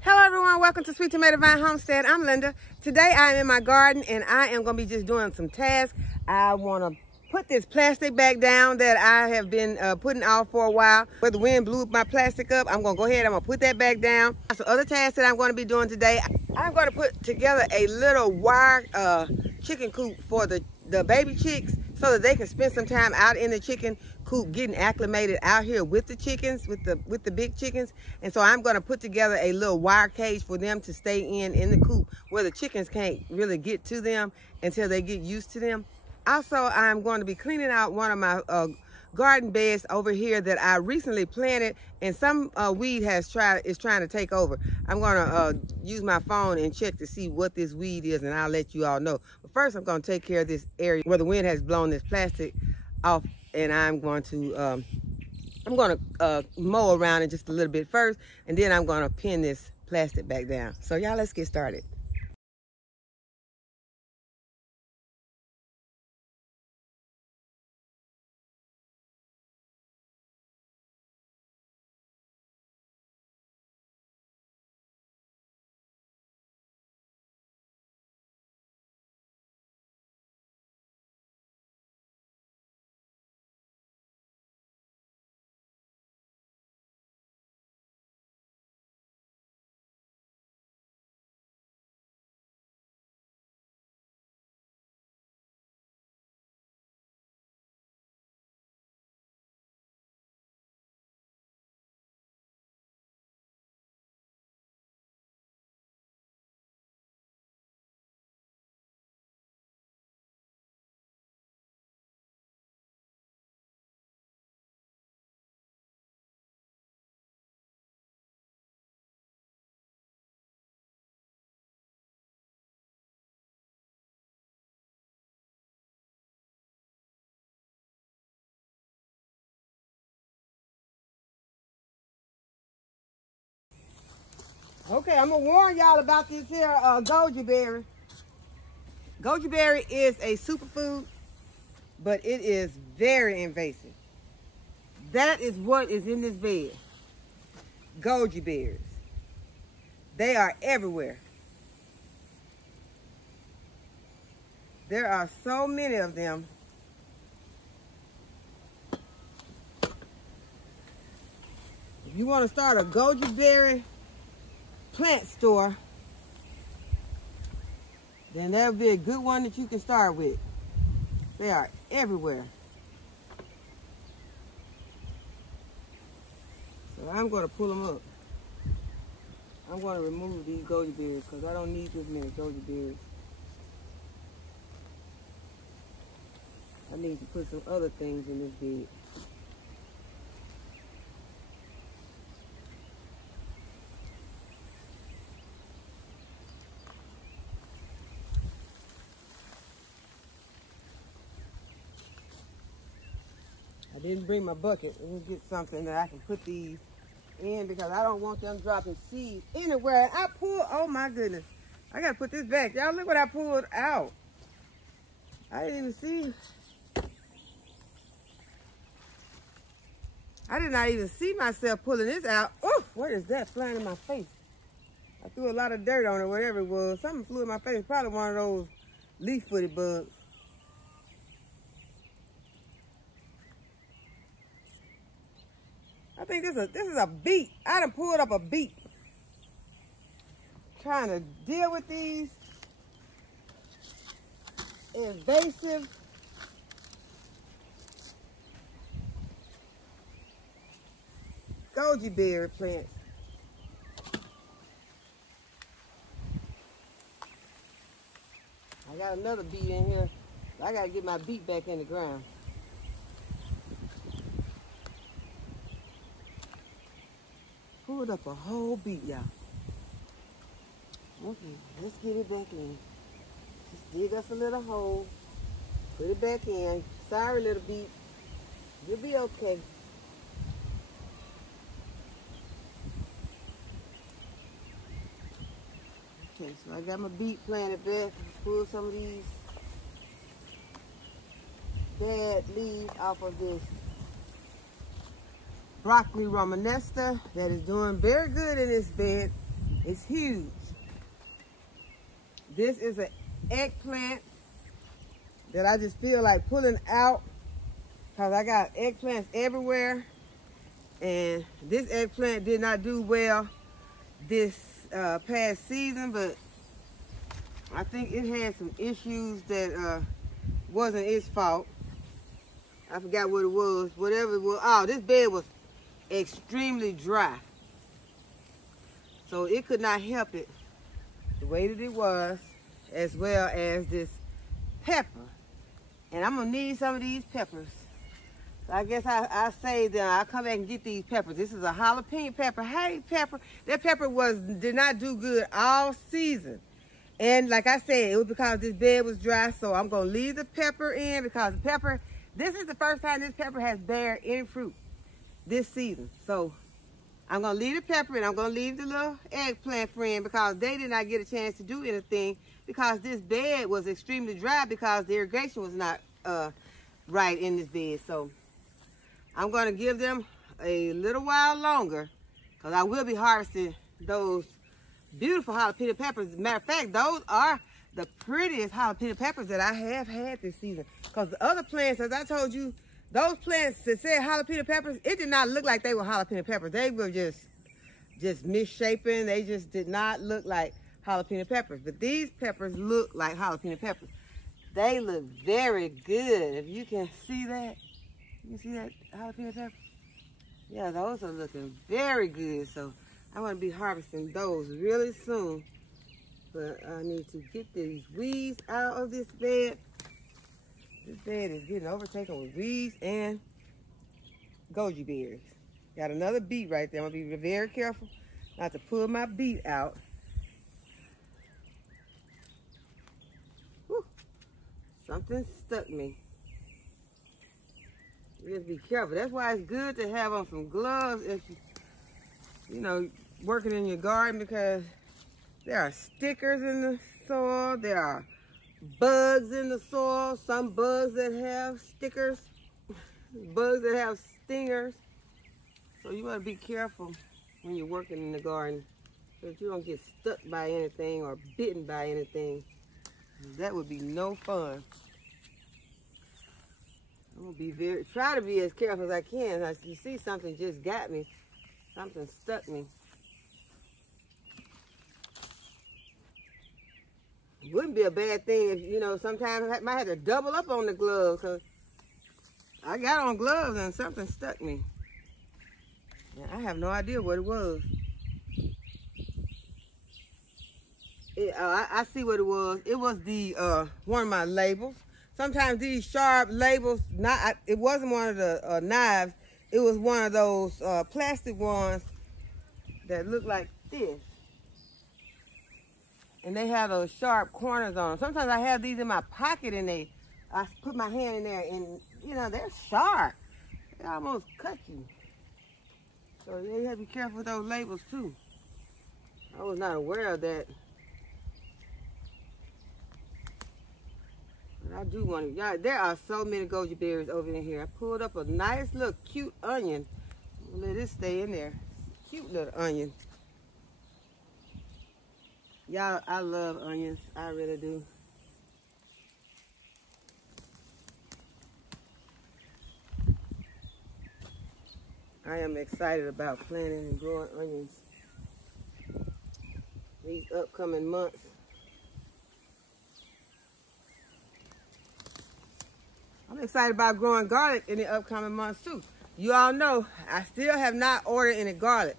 Hello everyone, welcome to Sweet Tomato Vine Homestead. I'm Linda. Today I am in my garden and I am going to be just doing some tasks. I want to put this plastic back down that I have been putting off for a while. Where the wind blew my plastic up, I'm going to go ahead, I'm going to put that back down. So other tasks that I'm going to be doing today, I'm going to put together a little wire chicken coop for the baby chicks so that they can spend some time out in the chicken coop getting acclimated out here with the chickens, with the big chickens. And so I'm going to put together a little wire cage for them to stay in the coop where the chickens can't really get to them until they get used to them. Also, I'm going to be cleaning out one of my garden beds over here that I recently planted, and some weed is trying to take over. I'm going to use my phone and check to see what this weed is, and I'll let you all know. But first, I'm going to take care of this area where the wind has blown this plastic off, and I'm going to mow around it just a little bit first, and then I'm going to pin this plastic back down. So y'all, let's get started. Okay, I'm gonna warn y'all about this here goji berry. Goji berry is a superfood, but it is very invasive. That is what is in this bed. Goji berries. They are everywhere. There are so many of them. If you want to start a goji berry plant store, then that would be a good one that you can start with. They are everywhere. So I'm going to pull them up. I'm going to remove these goji berries because I don't need this many goji berries. I need to put some other things in this bed. I didn't bring my bucket. Let me get something that I can put these in because I don't want them dropping seeds anywhere. And I pulled, oh my goodness. I gotta put this back. Y'all look what I pulled out. I didn't even see. I did not even see myself pulling this out. Oh, what is that flying in my face? I threw a lot of dirt on it, whatever it was. Something flew in my face. Probably one of those leaf-footed bugs. I think this is a beet. I done pulled up a beet. Trying to deal with these invasive goji berry plants. I got another beet in here. I gotta get my beet back in the ground. Pulled up a whole beet, y'all. Okay, let's get it back in. Just dig us a little hole. Put it back in. Sorry, little beet. You'll be okay. Okay, so I got my beet planted back. Pull some of these bad leaves off of this broccoli romanesta that is doing very good in this bed. It's huge. This is an eggplant that I just feel like pulling out because I got eggplants everywhere. And this eggplant did not do well this past season, but I think it had some issues that wasn't its fault. I forgot what it was. Whatever it was. Oh, this bed was extremely dry. So it could not help it the way that it was, as well as this pepper. And I'm gonna need some of these peppers. So I guess I say that I'll come back and get these peppers. This is a jalapeno pepper. Hey, pepper. That pepper did not do good all season. And like I said, it was because this bed was dry, so I'm gonna leave the pepper in because the pepper, this is the first time this pepper has bared any fruit this season. So I'm gonna leave the pepper and I'm gonna leave the little eggplant friend because they did not get a chance to do anything because this bed was extremely dry because the irrigation was not right in this bed. So I'm gonna give them a little while longer because I will be harvesting those beautiful jalapeno peppers. As a matter of fact, those are the prettiest jalapeno peppers that I have had this season. Because the other plants, as I told you, those plants that said jalapeno peppers, it did not look like they were jalapeno peppers. They were just misshapen. They just did not look like jalapeno peppers. But these peppers look like jalapeno peppers. They look very good. If you can see that, you can see that jalapeno pepper? Yeah, those are looking very good. So I'm going to be harvesting those really soon. But I need to get these weeds out of this bed. This bed is getting overtaken with weeds and goji berries. Got another beet right there. I'm going to be very careful not to pull my beet out. Whew. Something stuck me. You just be careful. That's why it's good to have on some gloves if you know, working in your garden, because there are stickers in the soil. There are bugs in the soil. Some bugs that have stickers, bugs that have stingers. So you want to be careful when you're working in the garden so that you don't get stuck by anything or bitten by anything. That would be no fun. I'm gonna try to be as careful as I can. As you see, something just got me. Something stuck me. It wouldn't be a bad thing if, you know, sometimes I might have to double up on the gloves because I got on gloves and something stuck me. And I have no idea what it was. I see what it was. It was the one of my labels. Sometimes these sharp labels, it wasn't one of the knives. It was one of those plastic ones that look like this. And they have those sharp corners on them. Sometimes I have these in my pocket and I put my hand in there and, you know, they're sharp. They almost cut you. So you have to be careful with those labels too. I was not aware of that. I do want to, there are so many goji berries over in here. I pulled up a nice little cute onion. I'm gonna let it stay in there. Cute little onion. Y'all, I love onions. I really do. I am excited about planting and growing onions these upcoming months. I'm excited about growing garlic in the upcoming months too. You all know I still have not ordered any garlic,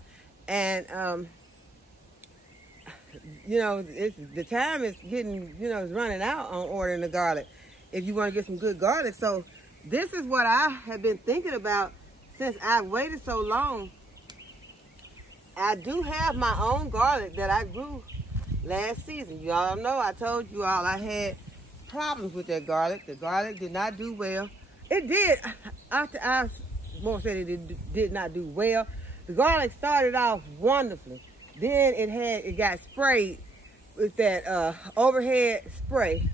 and you know, the time is getting, you know, is running out on ordering the garlic if you want to get some good garlic. So this is what I have been thinking about since I waited so long. I do have my own garlic that I grew last season. You all know I told you all I had problems with that garlic. The garlic did not do well. It did. I won't say that it did not do well. The garlic started off wonderfully. Then it got sprayed with that overhead spray.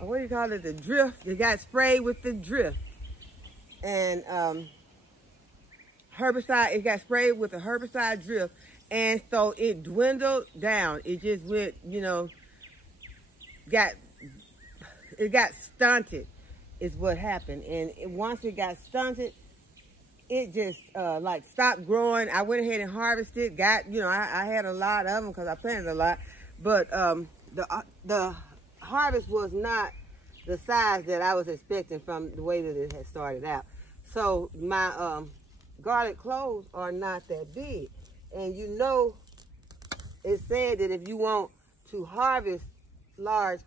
What do you call it? The drift. It got sprayed with the drift. And herbicide. It got sprayed with a herbicide drift. And so it dwindled down. It just went, you know, it got stunted is what happened. And once it got stunted, it just like stopped growing. I went ahead and harvested, you know, I had a lot of them because I planted a lot, but the harvest was not the size that I was expecting from the way that it had started out. So my garlic cloves are not that big. And you know, it said that if you want to harvest large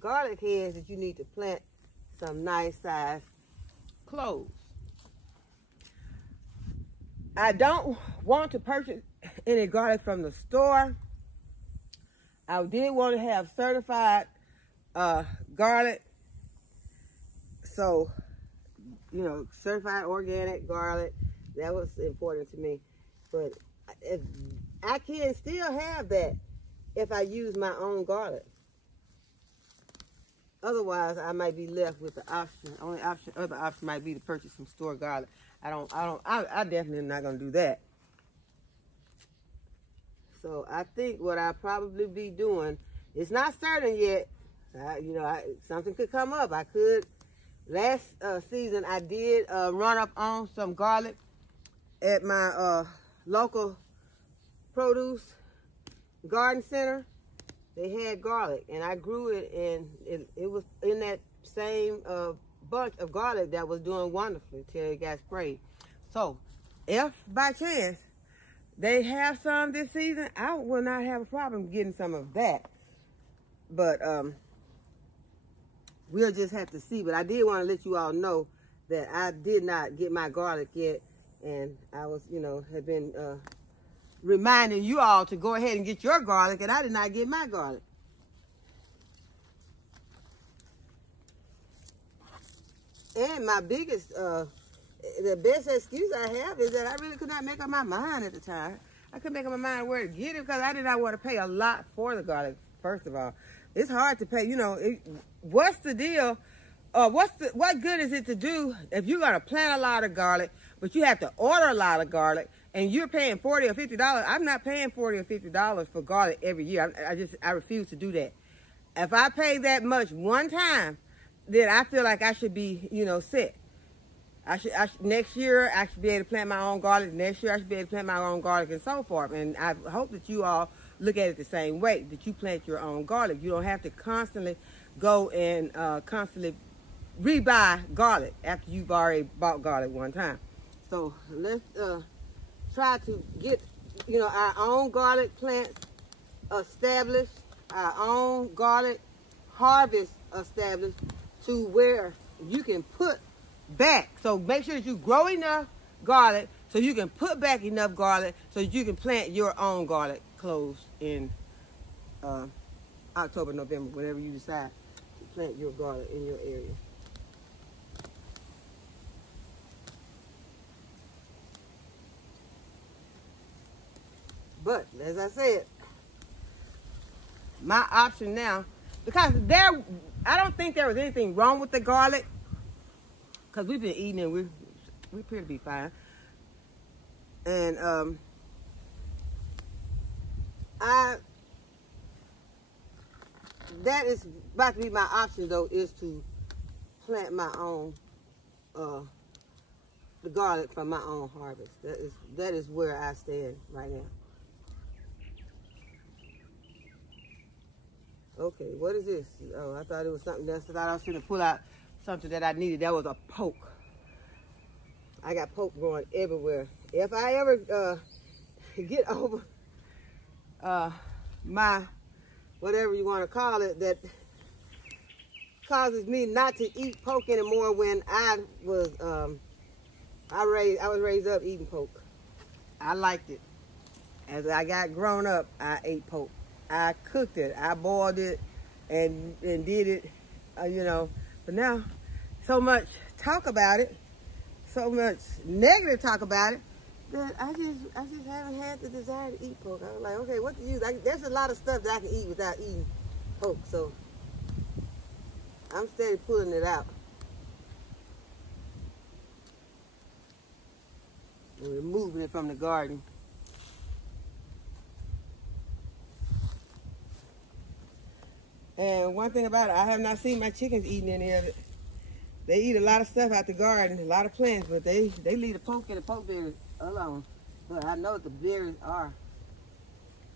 garlic heads, that you need to plant some nice size cloves. I don't want to purchase any garlic from the store. I did want to have certified garlic. So, you know, certified organic garlic, that was important to me. But if I can still have that if I use my own garlic. Otherwise, I might be left with the option. Other option might be to purchase some store garlic. I definitely am not gonna do that. So I think what I'll probably be doing, it's not certain yet. You know, something could come up. I could. Last season, I did run up on some garlic at my local produce garden center. They had garlic, and I grew it, and it was in that same bunch of garlic that was doing wonderfully till it got sprayed. So, if by chance they have some this season, I will not have a problem getting some of that. But we'll just have to see. But I did want to let you all know that I did not get my garlic yet, and I was, you know, had been reminding you all to go ahead and get your garlic, and I did not get my garlic. And my biggest, the best excuse I have is that I really could not make up my mind at the time. I couldn't make up my mind where to get it because I did not want to pay a lot for the garlic, first of all. It's hard to pay, you know, what's the deal? What good is it to do if you're going to plant a lot of garlic, but you have to order a lot of garlic, and you're paying $40 or $50. I'm not paying $40 or $50 for garlic every year. I refuse to do that. If I pay that much one time, then I feel like I should be, you know, set. Next year, I should be able to plant my own garlic. Next year, I should be able to plant my own garlic and so forth. And I hope that you all look at it the same way, that you plant your own garlic. You don't have to constantly go and constantly rebuy garlic after you've already bought garlic one time. So let's try to get, you know, our own garlic plants established, our own garlic harvest established to where you can put back. So make sure that you grow enough garlic so you can put back enough garlic so that you can plant your own garlic cloves in October, November, whenever you decide to plant your garlic in your area. But as I said, my option now, because I don't think there was anything wrong with the garlic, because we've been eating and we appear to be fine. And that is about to be my option though, is to plant my own the garlic from my own harvest. That is where I stand right now. Okay, what is this? Oh, I thought it was something else. I thought I was going to pull out something that I needed. That was a poke. I got poke growing everywhere. If I ever get over my, whatever you want to call it, that causes me not to eat poke anymore, when I was raised up eating poke. I liked it. As I got grown up, I ate poke. I cooked it, I boiled it, and did it, you know. But now, so much talk about it, so much negative talk about it, that I just haven't had the desire to eat poke. I was like, okay, what to use? There's a lot of stuff that I can eat without eating poke, so I'm steady pulling it out and removing it from the garden. And one thing about it, I have not seen my chickens eating any of it. They eat a lot of stuff out the garden, a lot of plants, but they leave the pumpkin and pokeberries alone. But I know the berries are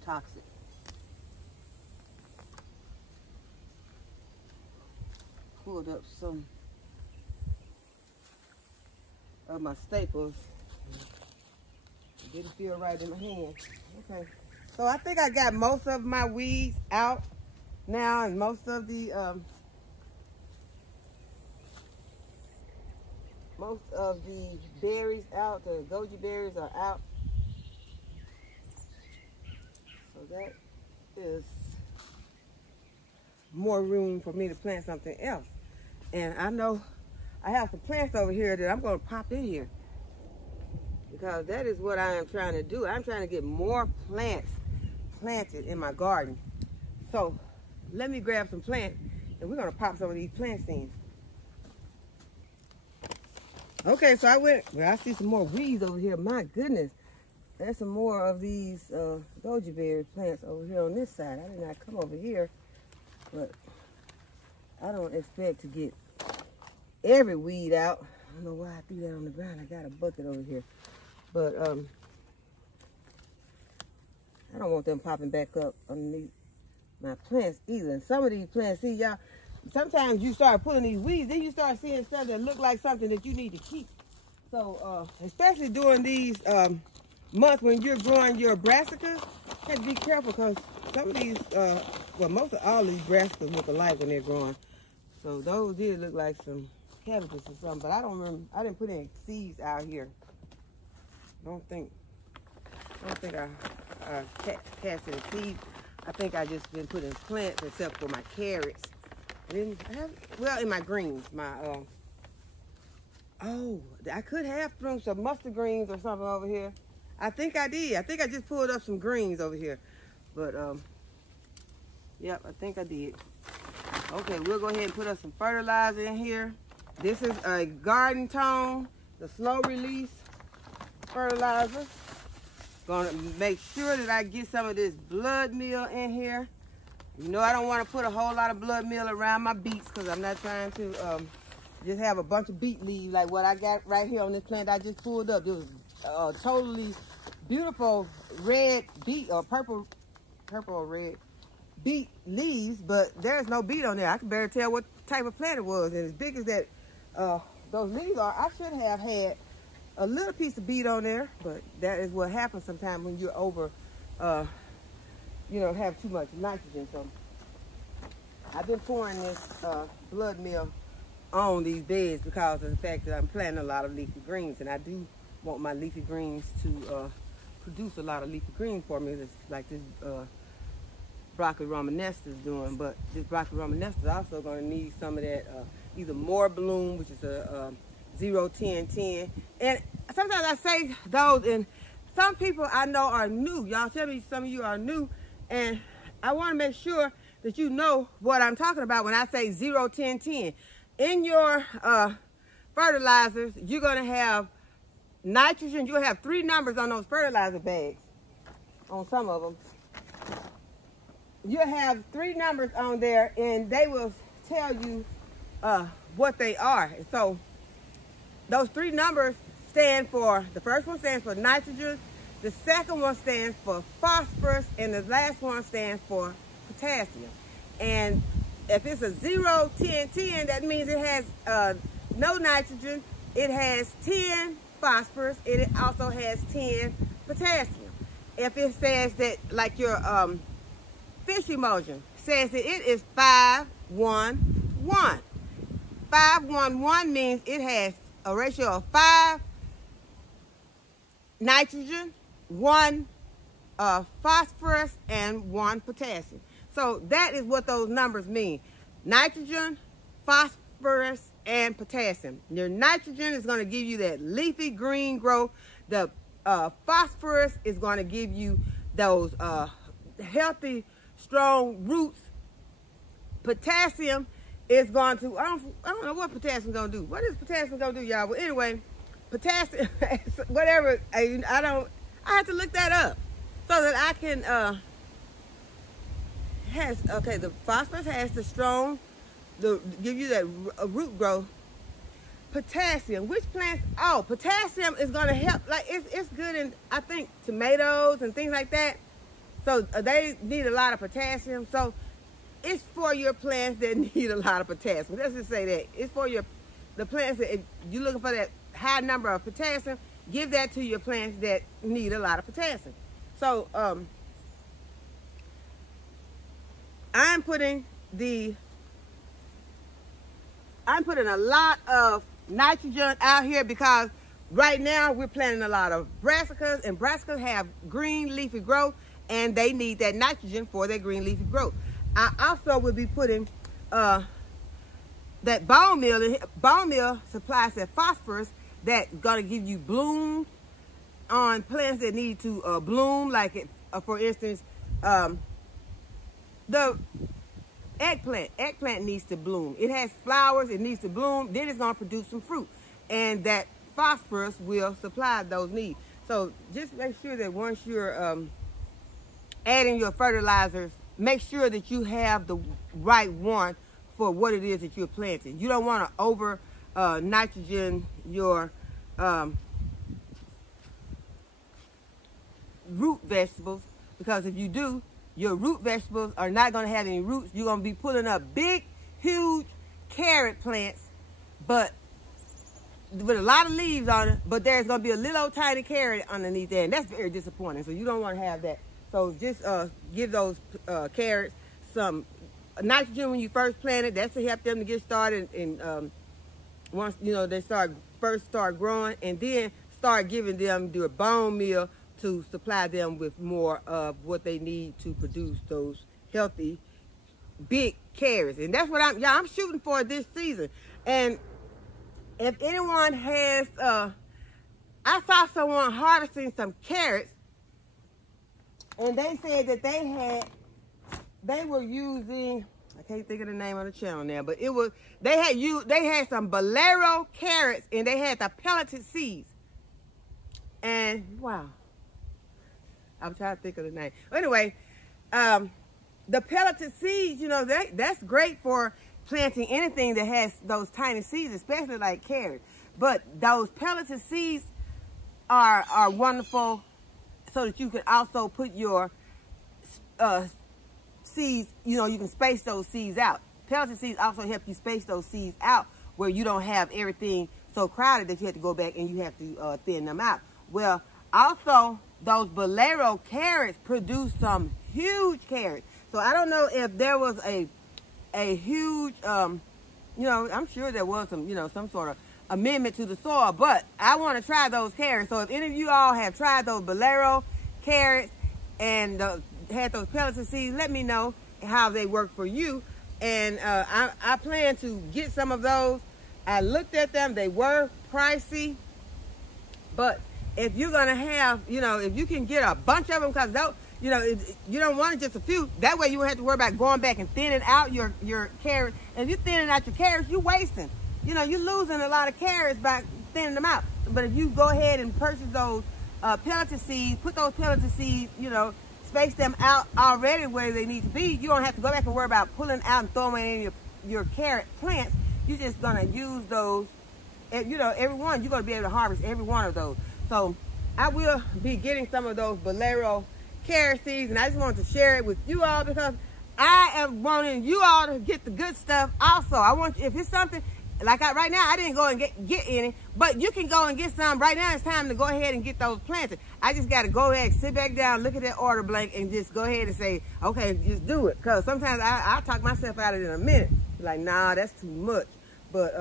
toxic. Pulled up some of my staples. It didn't feel right in my hand. Okay. So I think I got most of my weeds out now, and most of the berries out. The goji berries are out. So that is more room for me to plant something else. And I know I have some plants over here that I'm going to pop in here, because that is what I am trying to do. I'm trying to get more plants planted in my garden. So let me grab some plants and we're going to pop some of these plants in. Okay, so I see some more weeds over here. My goodness, there's some more of these goji berry plants over here on this side. I did not come over here, but I don't expect to get every weed out. I don't know why I threw that on the ground. I got a bucket over here, but I don't want them popping back up underneath my plants either. And some of these plants, see y'all, sometimes you start pulling these weeds, then you start seeing stuff that look like something that you need to keep. So especially during these months when you're growing your brassicas, you have to be careful, because some of these, well, most of all these brassicas look alike when they're growing. So those did look like some cabbages or something, but I don't remember. I didn't put any seeds out here. I don't think I cast any seeds. I think I just been putting plants except for my carrots. And then well, in my greens, I could have thrown some mustard greens or something over here. I think I did. I think I just pulled up some greens over here. But, yep, I think I did. Okay, we'll go ahead and put up some fertilizer in here. This is a garden tone, the slow release fertilizer. Gonna make sure that I get some of this blood meal in here. You know, I don't want to put a whole lot of blood meal around my beets, because I'm not trying to just have a bunch of beet leaves like what I got right here on this plant I just pulled up. It was totally beautiful red beet, or purple or red beet leaves, but there's no beet on there. I can barely tell what type of plant it was. And as big as that those leaves are, I should have had a little piece of beet on there, but that is what happens sometimes when you're over, you know, have too much nitrogen. So I've been pouring this blood meal on these beds because of the fact that I'm planting a lot of leafy greens, and I do want my leafy greens to produce a lot of leafy greens for me. It's like this broccoli romanesca is doing, but this broccoli romanesca is also going to need some of that either more bloom, which is a 0-10-10. And sometimes I say those, and some people I know are new. Y'all tell me some of you are new, and I want to make sure that you know what I'm talking about when I say 0-10-10. In your fertilizers, you're going to have nitrogen. You'll have 3 numbers on those fertilizer bags, on some of them. You'll have 3 numbers on there, and they will tell you what they are. So those 3 numbers stand for, the first one stands for nitrogen, the second one stands for phosphorus, and the last one stands for potassium. And if it's a 0-10-10, that means it has no nitrogen, it has 10 phosphorus, and it also has 10 potassium. If it says that, like your fish emoji says that it is 5-1-1. 5-1-1 means it has a ratio of 5 nitrogen, 1 phosphorus, and 1 potassium. So that is what those numbers mean. Nitrogen, phosphorus, and potassium. Your nitrogen is going to give you that leafy green growth. The phosphorus is going to give you those healthy, strong roots. Potassium is going to, I don't know what potassium is going to do. What is potassium going to do, y'all? Well, anyway, potassium, whatever, I have to look that up so that I can has, okay, the phosphorus has the strong, give you that root growth. Potassium, which plants, oh, potassium is going to help, like it's good in, I think, tomatoes and things like that. So they need a lot of potassium. So it's for your plants that need a lot of potassium. Let's just say that. It's for the plants that, if you're looking for that high number of potassium, give that to your plants that need a lot of potassium. So I'm putting a lot of nitrogen out here because right now we're planting a lot of brassicas, and brassicas have green leafy growth, and they need that nitrogen for their green leafy growth. I also will be putting that bone meal. Bone meal supplies that phosphorus that's gonna give you bloom on plants that need to bloom, like for instance, the eggplant needs to bloom. It has flowers, it needs to bloom, then it's gonna produce some fruit. And that phosphorus will supply those needs. So just make sure that once you're adding your fertilizers, make sure that you have the right one for what it is that you're planting. You don't wanna over nitrogen your root vegetables, because if you do, your root vegetables are not going to have any roots. You're going to be pulling up big, huge carrot plants, but with a lot of leaves on it, but there's going to be a little tiny carrot underneath there, and that's very disappointing. So you don't want to have that. So just give those carrots some nitrogen when you first plant it. That's to help them to get started, and once they first start growing, and then start giving them their bone meal to supply them with more of what they need to produce those healthy, big carrots. And that's what I'm shooting for this season. And if anyone has, I saw someone harvesting some carrots, and they said that they were using, I can't think of the name of the channel now, but they had some bolero carrots, and they had the pelleted seeds. And wow. I'm trying to think of the name. Anyway, the pelleted seeds, that's great for planting anything that has those tiny seeds, especially like carrots. But those pelleted seeds are wonderful, so that you can also put your seeds, you can space those seeds out. Pelleted seeds also help you space those seeds out where you don't have everything so crowded that you have to go back and you have to thin them out. Well, also, those bolero carrots produce some huge carrots. So I don't know if there was a huge, I'm sure there was some sort of amendment to the soil, but I want to try those carrots. So if any of you all have tried those bolero carrots and had those pelleted seeds, let me know how they work for you. And I plan to get some of those. I looked at them, they were pricey, but if you're going to have, if you can get a bunch of them, because you don't want just a few, that way you won't have to worry about going back and thinning out your carrots. And if you're thinning out your carrots, you're wasting. You're losing a lot of carrots by thinning them out. But if you go ahead and purchase those pelleted seeds, put those pelleted seeds, space them out already where they need to be, you don't have to go back and worry about pulling out and throwing in your carrot plants. You're just going to use those, every one, you're going to be able to harvest every one of those. So I will be getting some of those bolero carrot seeds, and I just wanted to share it with you all because I am wanting you all to get the good stuff also. I want you, if it's something, like right now, I didn't go and get any, but you can go and get some. Right now, it's time to go ahead and get those planted. I just got to go ahead, sit back down, look at that order blank, and just go ahead and say, okay, just do it. Because sometimes I talk myself out of it in a minute. Like, nah, that's too much. But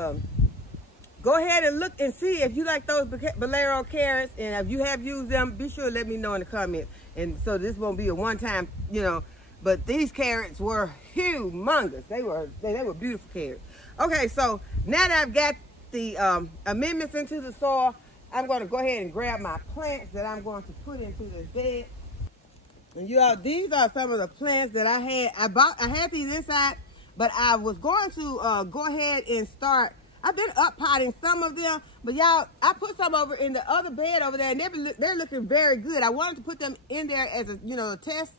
go ahead and look and see if you like those bolero carrots, and if you have used them, be sure to let me know in the comments. And so this won't be a one-time, but these carrots were humongous. They were beautiful carrots. Okay, so now that I've got the amendments into the soil, I'm going to go ahead and grab my plants that I'm going to put into this bed. And you all, these are some of the plants that I had. I had these inside, but I was going to go ahead and start. I've been up potting some of them, but y'all, I put some over in the other bed over there, and they're looking very good. I wanted to put them in there as a, a test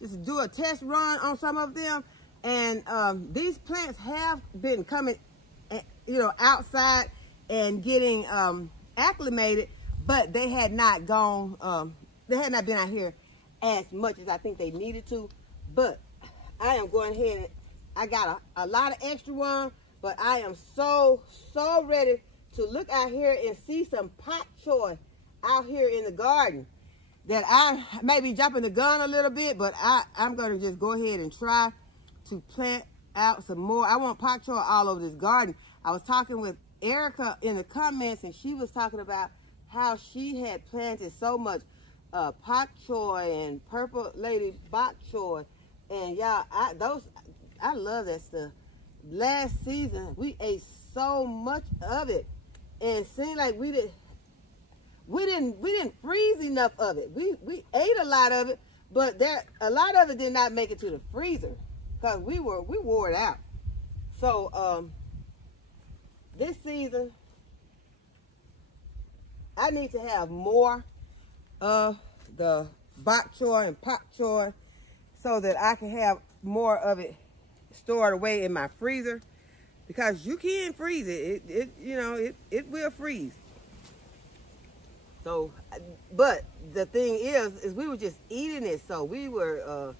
just do a test run on some of them. And these plants have been coming, you know, outside and getting acclimated, but they had not gone, they had not been out here as much as I think they needed to. But I am going ahead and I got a lot of extra ones, but I am so ready to look out here and see some pot choy out here in the garden. That I may be jumping the gun a little bit, but I'm going to just go ahead and try to plant out some more. I want pak choi all over this garden. I was talking with Erica in the comments, and she was talking about how she had planted so much pak choi and purple lady bok choy, and y'all, I love that stuff. Last season we ate so much of it, and it seemed like we didn't freeze enough of it. We ate a lot of it, but a lot of it did not make it to the freezer because we wore it out. So this season I need to have more of the bok choy and pak choy so that I can have more of it stored away in my freezer, because you can freeze it. It will freeze. So, but the thing is we were just eating it. So we were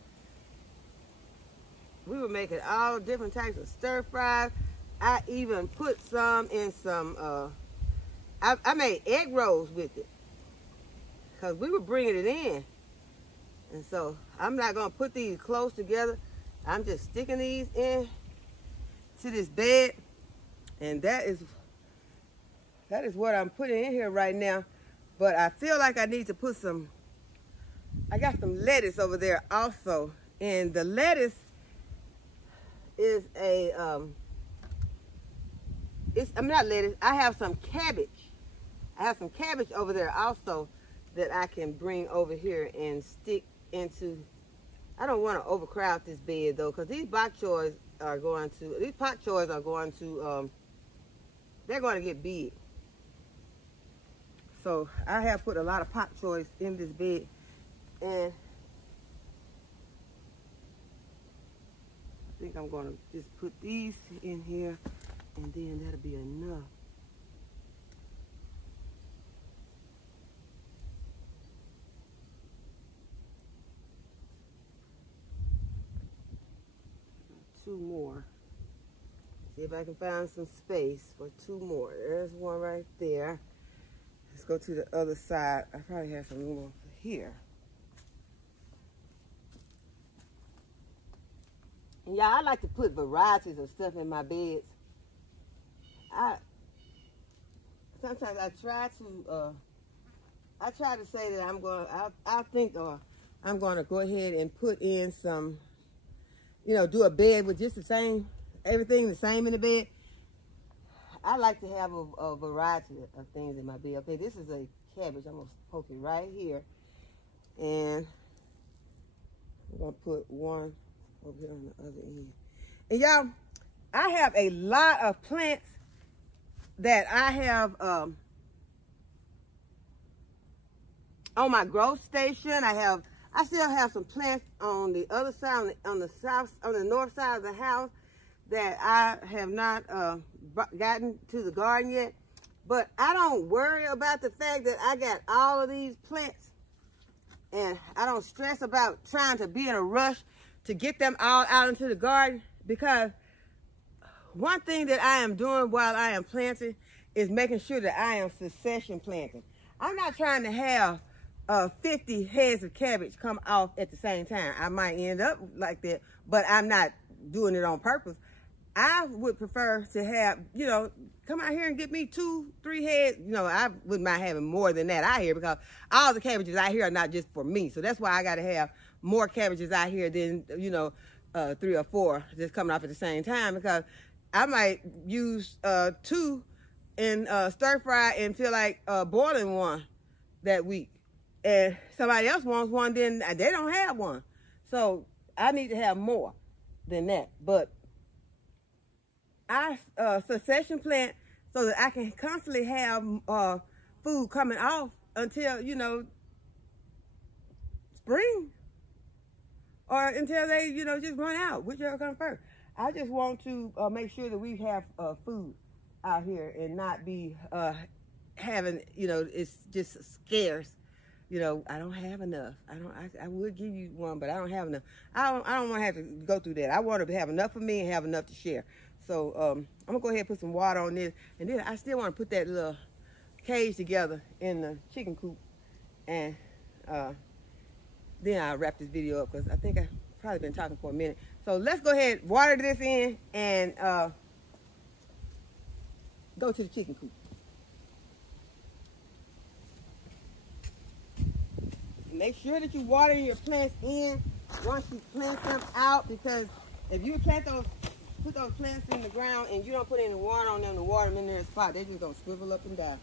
making all different types of stir fries. I even put some in some, I made egg rolls with it because we were bringing it in. And so I'm not going to put these close together. I'm just sticking these in to this bed. And that is what I'm putting in here right now. But I feel like I need to put some, I got some lettuce over there also. And the lettuce is I'm not lettuce, I have some cabbage. I have some cabbage over there also that I can bring over here and stick into. I don't want to overcrowd this bed though, because these bok choys are going to, these pot choys are going to, they're going to get big. So I have put a lot of pot choys in this bed, and I think I'm going to just put these in here, and then that'll be enough. Two more. See if I can find some space for two more. There's one right there. Let's go to the other side. I probably have some room over here. And y'all, I like to put varieties of stuff in my beds. Sometimes I try to say that I'm going to go ahead and put in some, do a bed with just the same, everything the same in the bed. I like to have a variety of things in my bed. Okay, this is a cabbage. I'm going to poke it right here. And I'm going to put one over here on the other end. And y'all, I have a lot of plants that I have on my growth station. I still have some plants on the other side, on the north side of the house that I have not gotten to the garden yet. But I don't worry about the fact that I got all of these plants, and I don't stress about trying to be in a rush to get them all out into the garden, because one thing that I am doing while I am planting is making sure that I am succession planting. I'm not trying to have 50 heads of cabbage come off at the same time. I might end up like that, but I'm not doing it on purpose. I would prefer to have, come out here and get me 2-3 heads. I wouldn't mind having more than that out here, because all the cabbages out here are not just for me. So that's why I got to have more cabbages out here than, 3 or 4 just coming off at the same time, because I might use 2 in stir fry and feel like boiling one that week. And somebody else wants one, then they don't have one. So I need to have more than that. But I succession plant so that I can constantly have food coming off until, spring. or until they, you know, just run out, whichever comes first. I just want to make sure that we have food out here and not be having, you know, it's just scarce. You know, I don't have enough. I would give you one, but I don't have enough. I don't want to have to go through that. I want to have enough for me and have enough to share. So I'm gonna go ahead and put some water on this, and then I still want to put that little cage together in the chicken coop, and then I'll wrap this video up because I think I've probably been talking for a minute. So let's go ahead, water this in, and go to the chicken coop. Make sure that you water your plants in once you plant them out, because if you put those plants in the ground and you don't put any water on them to water them in their spot, they're just gonna swivel up and die.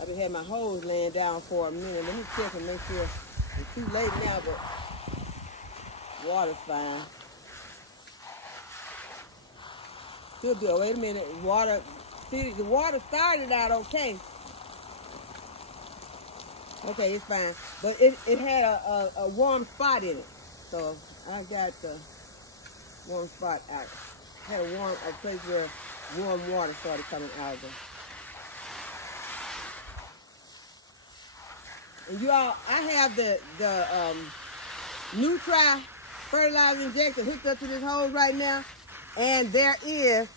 I've been having my hose laying down for a minute. Let me check and make sure it's too late now, but water's fine. Should be. Oh, wait a minute. Water. See, the water started out okay. Okay, it's fine. But it had a warm spot in it. So I got the warm spot out. Had a place where warm water started coming out of it. And you all, I have the NEWTRY fertilizer injector hooked up to this hose right now. And there is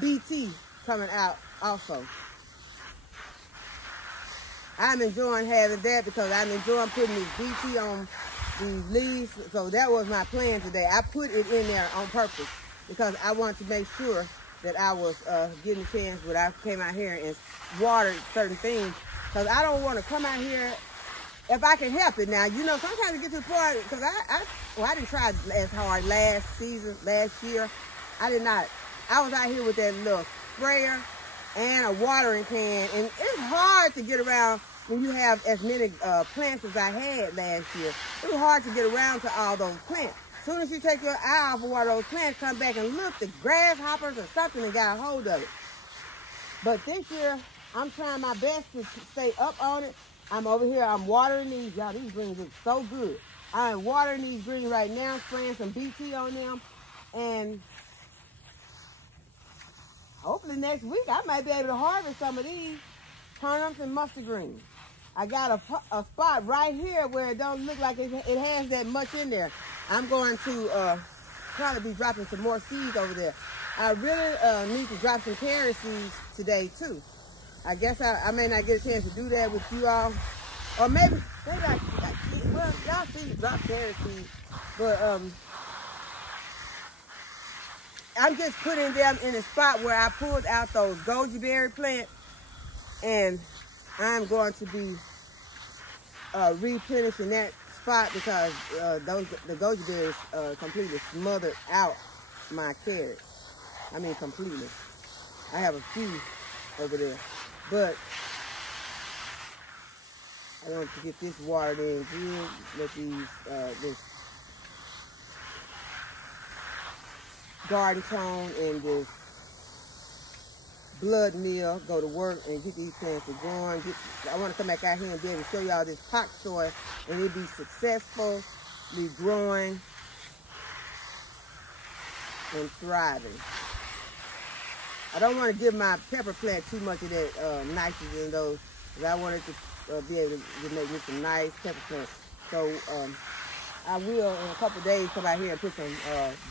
BT coming out also. I'm enjoying having that because I'm enjoying putting this BT on these leaves. So that was my plan today. I put it in there on purpose because I wanted to make sure that I was getting a chance when I came out here and watered certain things. Because I don't want to come out here if I can help it. Now, you know, sometimes it gets to the point, because I didn't try as hard last year. I did not. I was out here with that little sprayer and a watering can, and it's hard to get around when you have as many plants as I had last year. It was hard to get around to all those plants. As soon as you take your eye off of one of those plants, come back and look, the grasshoppers or something and got a hold of it. But this year, I'm trying my best to stay up on it. I'm over here, I'm watering these. Y'all, these greens look so good. I'm watering these greens right now, spraying some BT on them. And hopefully next week, I might be able to harvest some of these turnips and mustard greens. I got a spot right here where it don't look like it has that much in there. I'm going to probably be dropping some more seeds over there. I really need to drop some carrot seeds today too. I guess I may not get a chance to do that with you all. Or maybe well, y'all see me drop carrot seeds. But I'm just putting them in a spot where I pulled out those goji berry plants. And I'm going to be replenishing that spot because the goji berries completely smothered out my carrots. I mean, completely. I have a few over there. But I want to get this watered in good. Let these this garden tone and this blood meal go to work and get these plants going. I want to come back out here and be able to show y'all this pot soil and it be successfully growing and thriving. I don't want to give my pepper plant too much of that nitrogen though, because I wanted to be able to make me some nice pepper plants. So I will in a couple of days come out here and put some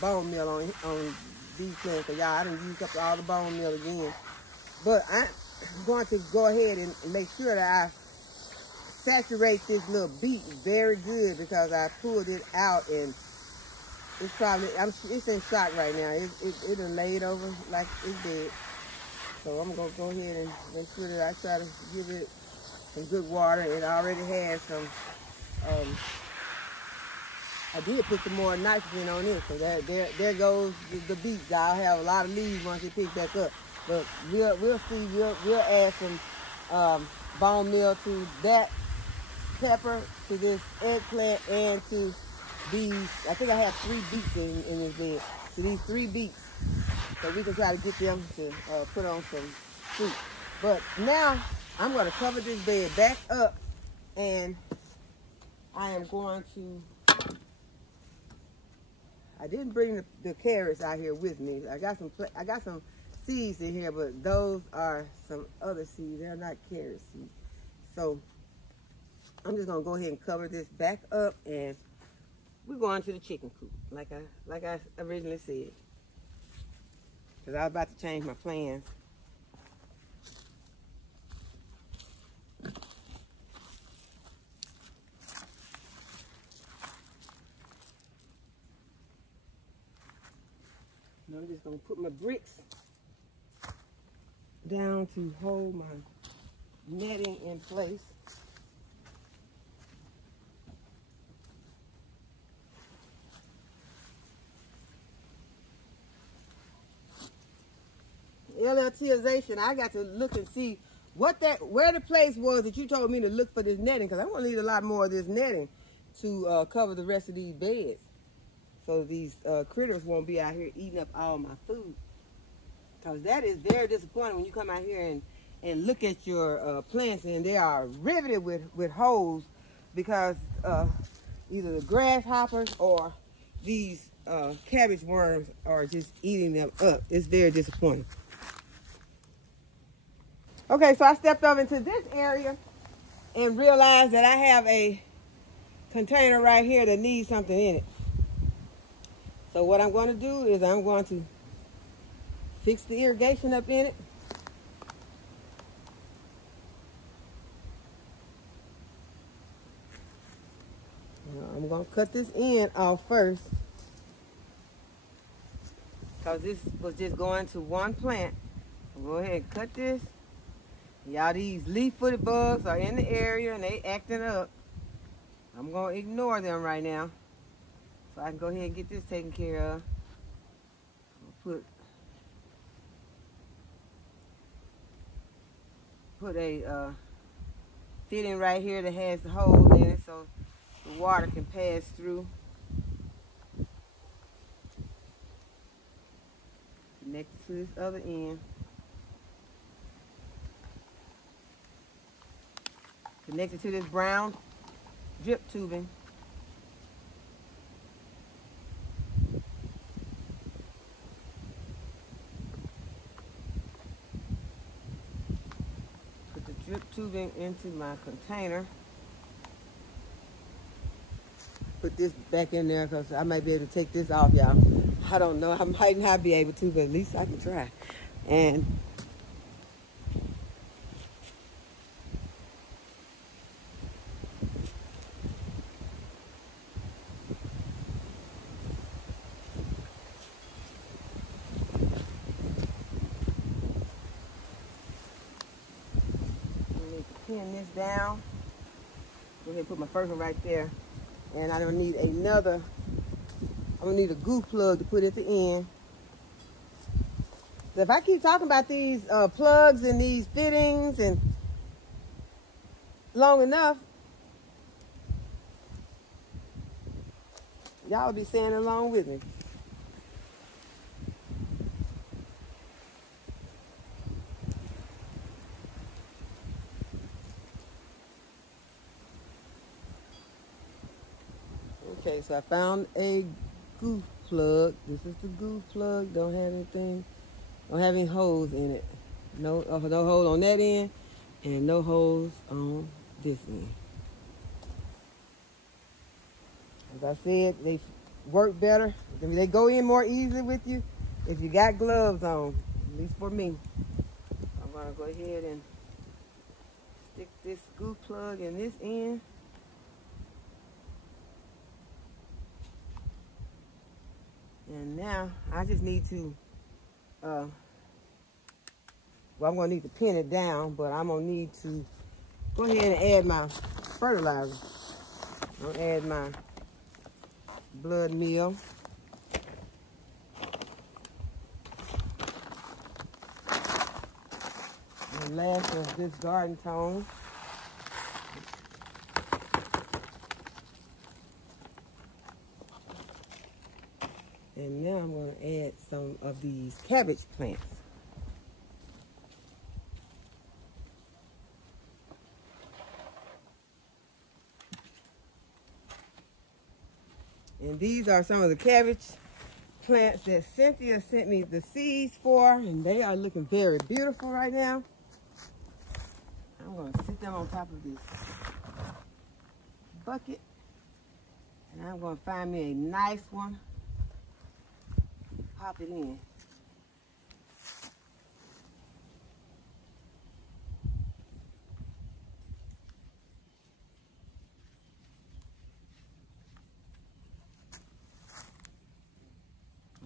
bone meal on these plants. Because y'all, I done used up all the bone meal again. But I'm going to go ahead and make sure that I saturate this little beet very good because I pulled it out and it's probably, it's in shock right now. It done laid over like it's dead. So I'm going to go ahead and make sure that I try to give it some good water. It already has some, I did put some more nitrogen on it. So there goes the beets. I'll have a lot of leaves once it picks back up. But we'll see, we'll add some bone meal to that pepper, to this eggplant, and to these, I think I have 3 beets in this bed. So these 3 beets, so we can try to get them to put on some fruit. But now I'm going to cover this bed back up, and I am going to, I didn't bring the carrots out here with me. I got some seeds in here, but those are some other seeds. They're not carrot seeds. So I'm just gonna go ahead and cover this back up, and we're going to the chicken coop, like I originally said. Because I was about to change my plans. Now I'm just gonna put my bricks down to hold my netting in place. LLTization, I got to look and see where the place was that you told me to look for this netting, because I want to need a lot more of this netting to cover the rest of these beds, so these critters won't be out here eating up all my food. Because that is very disappointing when you come out here and look at your plants and they are riveted with holes because either the grasshoppers or these cabbage worms are just eating them up. It's very disappointing. Okay, so I stepped over into this area and realized that I have a container right here that needs something in it. So what I'm going to do is I'm going to fix the irrigation up in it. Now I'm going to cut this end off first, because this was just going to one plant. I'll go ahead and cut this. Y'all, these leaf-footed bugs are in the area and they acting up. I'm going to ignore them right now, so I can go ahead and get this taken care of. I'll put a fitting right here that has the holes in it so the water can pass through. Connect it to this other end. Connect it to this brown drip tubing. Put the drip tubing into my container. Put this back in there because I might be able to take this off, y'all. I don't know. I might not be able to, but at least I can try. And pin this down. Go ahead and put my first one right there. And I don't need another. I'm gonna need a goof plug to put at the end. So if I keep talking about these plugs and these fittings and long enough, y'all will be saying along with me. Okay, so I found a goof plug. This is the goof plug. Don't have any holes in it. No hole on that end, and no holes on this end. As I said, they work better. I mean, they go in more easily with you if you got gloves on, at least for me. I'm gonna go ahead and stick this goof plug in this end. And now I just need to, well, I'm going to need to pin it down, but I'm going to need to go ahead and add my fertilizer. I'm going to add my blood meal. And last is this garden tone. And now I'm going to add some of these cabbage plants. And these are some of the cabbage plants that Cynthia sent me the seeds for, and they are looking very beautiful right now. I'm going to sit them on top of this bucket, and I'm going to find me a nice one, pop it in.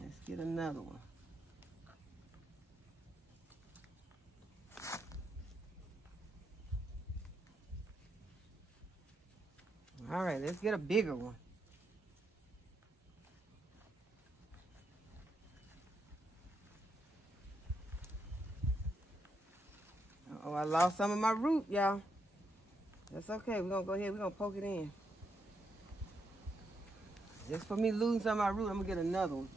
Let's get another one. All right, let's get a bigger one. Oh, I lost some of my root, y'all. That's okay. We're going to go ahead. We're going to poke it in. Just for me losing some of my root, I'm going to get another one.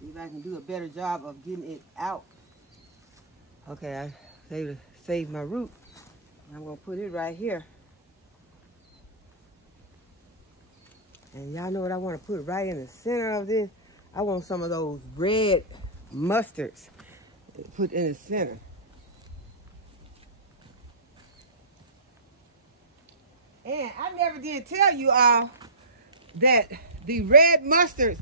See if I can do a better job of getting it out. Okay, I saved my root. I'm going to put it right here. And y'all know what I want to put right in the center of this? I want some of those red mustards put in the center. And I never did tell you all that the red mustards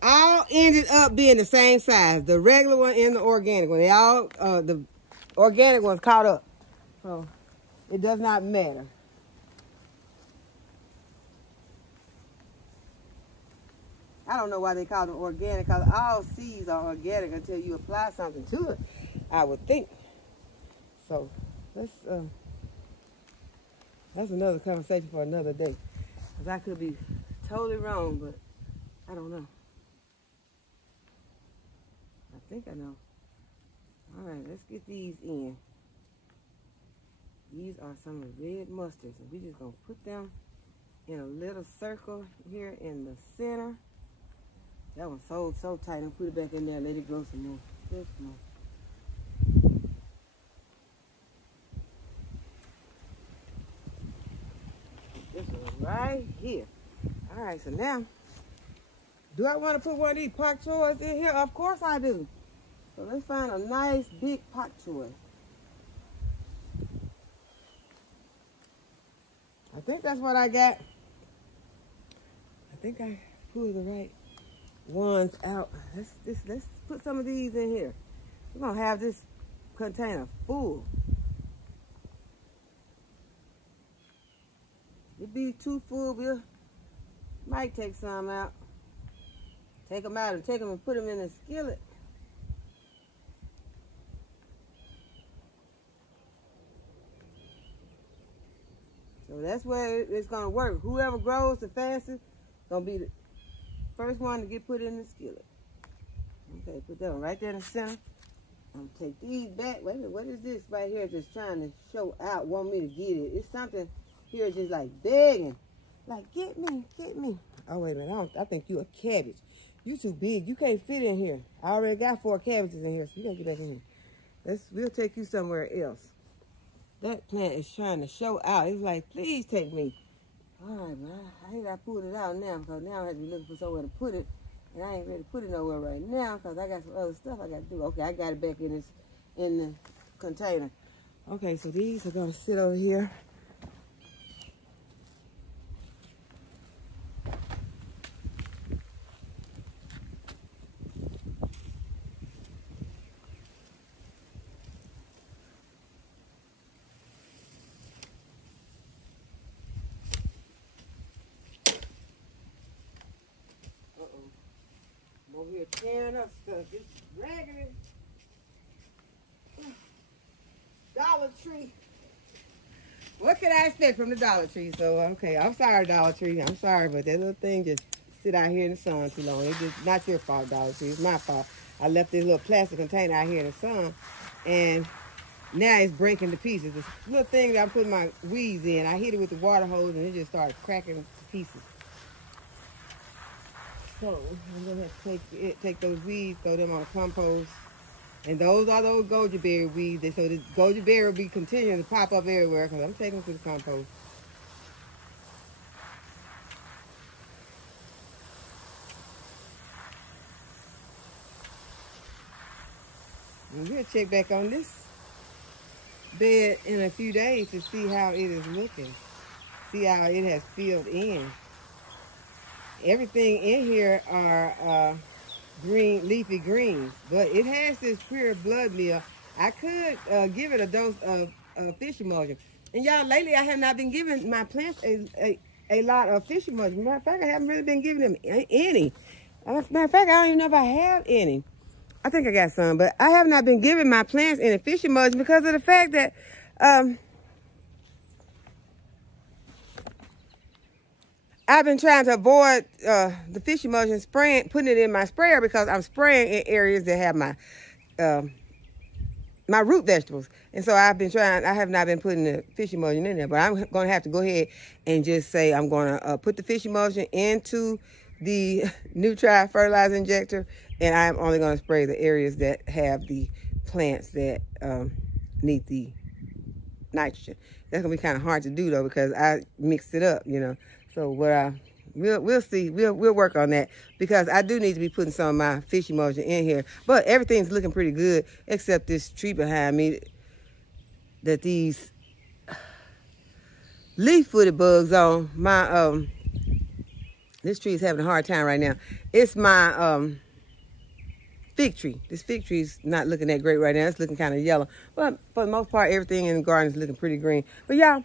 all ended up being the same size. The regular one and the organic one. They all, the organic one's caught up. So it does not matter. I don't know why they call them organic, because all seeds are organic until you apply something to it, I would think. So let's, that's another conversation for another day. Because I could be totally wrong, but I don't know. I think I know. All right, let's get these in. These are some of the red mustards, and we're just going to put them in a little circle here in the center. That one's so tight. I'll put it back in there and let it grow some more. Just more. This one right here. All right, so now, do I want to put one of these pak choys in here? Of course I do. So let's find a nice big pak choy. I think that's what I got. I think I pulled the right ones out. Let's put some of these in here. We're gonna have this container full. It be too full, we might take some out. Take them out and take them and put them in a skillet. So that's where it's gonna work. Whoever grows the fastest gonna be the first one to get put in the skillet. Okay, put that one right there in the center. I'm gonna take these back. Wait a minute, what is this right here just trying to show out, want me to get it? It's something here just like begging. Like, get me, get me. Oh, wait a minute, I think you a cabbage. You too big, you can't fit in here. I already got 4 cabbages in here, so you gotta get back in here. We'll take you somewhere else. That plant is trying to show out. It's like, please take me. All right, man. I think I pulled it out now, because now I have to be looking for somewhere to put it. And I ain't ready to put it nowhere right now, because I got some other stuff I got to do. Okay, I got it back in the container. Okay, so these are going to sit over here. Over here tearing up stuff. It's raggedy. Dollar Tree. What can I expect from the Dollar Tree? So, okay, I'm sorry, Dollar Tree. I'm sorry, but that little thing just sit out here in the sun too long. It's just not your fault, Dollar Tree. It's my fault. I left this little plastic container out here in the sun, and now it's breaking to pieces. This little thing that I put my weeds in, I hit it with the water hose, and it just started cracking to pieces. So I'm gonna have to take those weeds, throw them on compost, and those are those goji berry weeds. So the goji berry will be continuing to pop up everywhere because I'm taking them to the compost. And we'll check back on this bed in a few days to see how it is looking. See how it has filled in. Everything in here are green, leafy greens, but it has this pure blood meal. I could give it a dose of fish emulsion. And y'all, lately I have not been giving my plants a lot of fish emulsion. Matter of fact, I haven't really been giving them any. Matter of fact, I don't even know if I have any. I think I got some, but I have not been giving my plants any fish emulsion because of the fact that I've been trying to avoid the fish emulsion spraying, putting it in my sprayer because I'm spraying in areas that have my my root vegetables. And so I've been trying, I have not been putting the fish emulsion in there, but I'm going to have to go ahead and just say I'm going to put the fish emulsion into the NEWTRY fertilizer injector, and I'm only going to spray the areas that have the plants that need the nitrogen. That's going to be kind of hard to do though because I mixed it up, you know. So what we'll see. We'll work on that because I do need to be putting some of my fish emulsion in here. But everything's looking pretty good except this tree behind me that these leaf-footed bugs on. My this tree is having a hard time right now. It's my fig tree. This fig tree is not looking that great right now. It's looking kind of yellow. But for the most part, everything in the garden is looking pretty green. But y'all,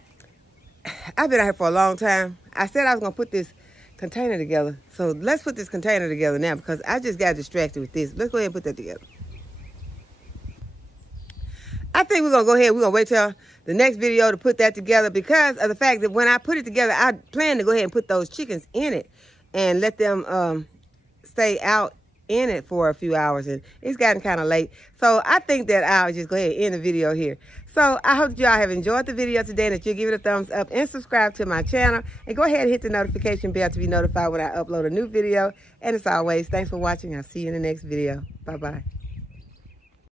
I've been out here for a long time. I said I was going to put this container together. So let's put this container together now because I just got distracted with this. Let's go ahead and put that together. I think we're going to go ahead. We're going to wait till the next video to put that together because of the fact that when I put it together, I plan to go ahead and put those chickens in it and let them stay out in it for a few hours. And it's gotten kind of late. So I think that I'll just go ahead and end the video here. So I hope that y'all have enjoyed the video today and that you'll give it a thumbs up and subscribe to my channel. And go ahead and hit the notification bell to be notified when I upload a new video. And as always, thanks for watching. I'll see you in the next video. Bye-bye.